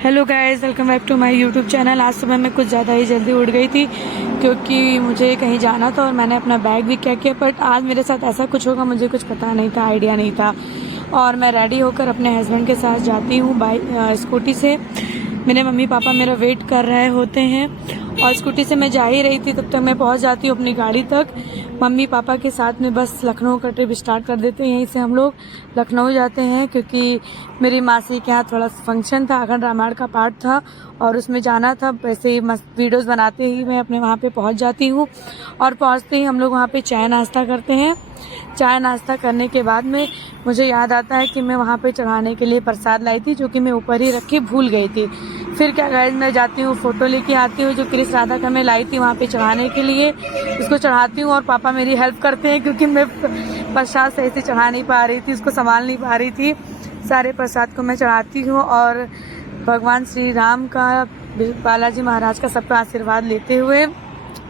Hello guys, welcome back to my YouTube channel. आज सुबह मैं कुछ ज़्यादा ही जल्दी उठ गई थी क्योंकि मुझे कहीं जाना था और मैंने अपना बैग भी क्या किया, बट आज मेरे साथ ऐसा कुछ होगा मुझे कुछ पता नहीं था, आइडिया नहीं था। और मैं रेडी होकर अपने हस्बैंड के साथ जाती हूँ स्कूटी से। मेरे मम्मी पापा मेरा वेट कर रहे होते हैं और स्कूटी से मैं जा ही रही थी, तब तक मैं पहुँच जाती हूँ अपनी गाड़ी तक। मम्मी पापा के साथ में बस लखनऊ का ट्रिप स्टार्ट कर देते हैं। यहीं से हम लोग लखनऊ जाते हैं क्योंकि मेरी मासी के यहाँ थोड़ा फंक्शन था, अखंड रामायण का पाठ था और उसमें जाना था। वैसे ही मस्त वीडियोस बनाते ही मैं अपने वहाँ पे पहुँच जाती हूँ और पहुँचते ही हम लोग वहाँ पे चाय नाश्ता करते हैं। चाय नाश्ता करने के बाद में मुझे याद आता है कि मैं वहाँ पे चढ़ाने के लिए प्रसाद लाई थी, जो कि मैं ऊपर ही रख के भूल गई थी। फिर क्या गाइस, मैं जाती हूँ फोटो लेके आती हूँ जो कृष्ण राधा का मैं लाई थी वहाँ पे चढ़ाने के लिए, उसको चढ़ाती हूँ और पापा मेरी हेल्प करते हैं क्योंकि मैं प्रसाद सही से चढ़ा नहीं पा रही थी, उसको संभाल नहीं पा रही थी। सारे प्रसाद को मैं चढ़ाती हूँ और भगवान श्री राम का, बालाजी महाराज का सबका आशीर्वाद लेते हुए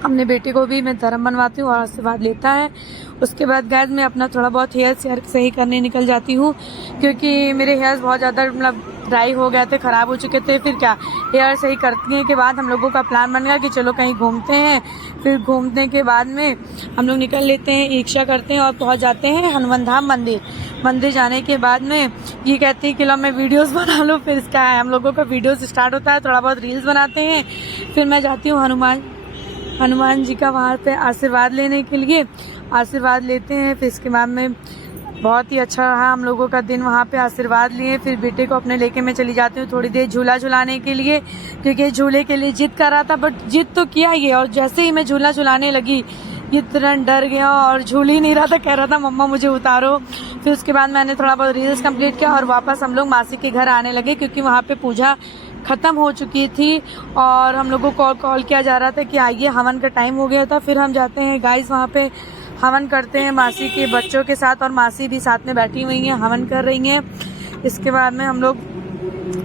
अपने बेटे को भी मैं धर्म बनवाती हूँ और आशीर्वाद लेता है। उसके बाद गाइस मैं अपना थोड़ा बहुत हेयर सही करने निकल जाती हूँ क्योंकि मेरे हेयर्स बहुत ज़्यादा मतलब ड्राई हो गए थे, ख़राब हो चुके थे। फिर क्या, हेयर सही करने के बाद हम लोगों का प्लान बन गया कि चलो कहीं घूमते हैं। फिर घूमने के बाद में हम लोग निकल लेते हैं, रिक्शा करते हैं और पहुँच जाते हैं हनुमान धाम मंदिर जाने के बाद में ये कहती है कि लो मैं वीडियोस बना लूँ। फिर इसका है हम लोगों का वीडियोस स्टार्ट होता है, थोड़ा बहुत रील्स बनाते हैं। फिर मैं जाती हूँ हनुमान जी का वहाँ पे आशीर्वाद लेने के लिए, आशीर्वाद लेते हैं। फिर इसके बाद में बहुत ही अच्छा रहा हम लोगों का दिन, वहाँ पे आशीर्वाद लिए। फिर बेटे को अपने लेके मैं चली जाती हूँ थोड़ी देर झूला झुलाने के लिए क्योंकि झूले के लिए जिद कर रहा था, बट जिद तो किया ही। और जैसे ही मैं झूला झुलाने लगी ये तुरंत डर गया और झूल ही नहीं रहा था, कह रहा था मम्मा मुझे उतारो। फिर उसके बाद मैंने थोड़ा बहुत रील्स कंप्लीट किया और वापस हम लोग मासी के घर आने लगे क्योंकि वहाँ पे पूजा ख़त्म हो चुकी थी और हम लोगों को कॉल किया जा रहा था कि आइए हवन का टाइम हो गया था। फिर हम जाते हैं गाइस, वहाँ पे हवन करते हैं मासी के बच्चों के साथ और मासी भी साथ में बैठी हुई हैं, हवन कर रही हैं। इसके बाद में हम लोग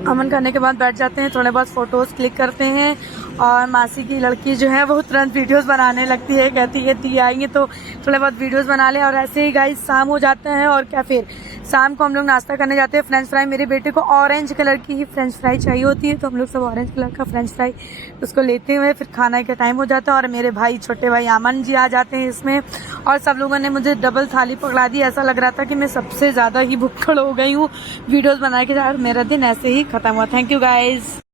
हवन करने के बाद बैठ जाते हैं, थोड़े बहुत फ़ोटोज़ क्लिक करते हैं और मासी की लड़की जो है वो तुरंत वीडियोस बनाने लगती है, कहती है दी आएंगे तो थोड़े बहुत वीडियोस बना ले। और ऐसे ही गाइस शाम हो जाता है और क्या, फिर शाम को हम लोग नाश्ता करने जाते हैं। फ्रेंच फ्राई, मेरे बेटे को ऑरेंज कलर की ही फ्रेंच फ्राई चाहिए होती है तो हम लोग सब ऑरेंज कलर का फ्रेंच फ्राई उसको लेते हुए फिर खाना का टाइम हो जाता है। और मेरे भाई, छोटे भाई आमन जी आ जाते हैं इसमें और सब लोगों ने मुझे डबल थाली पकड़ा दी। ऐसा लग रहा था कि मैं सबसे ज़्यादा ही भुक्कड़ हो गई हूँ वीडियोज़ बना के। मेरा दिन ऐसे ही ख़त्म हुआ। Thank you guys.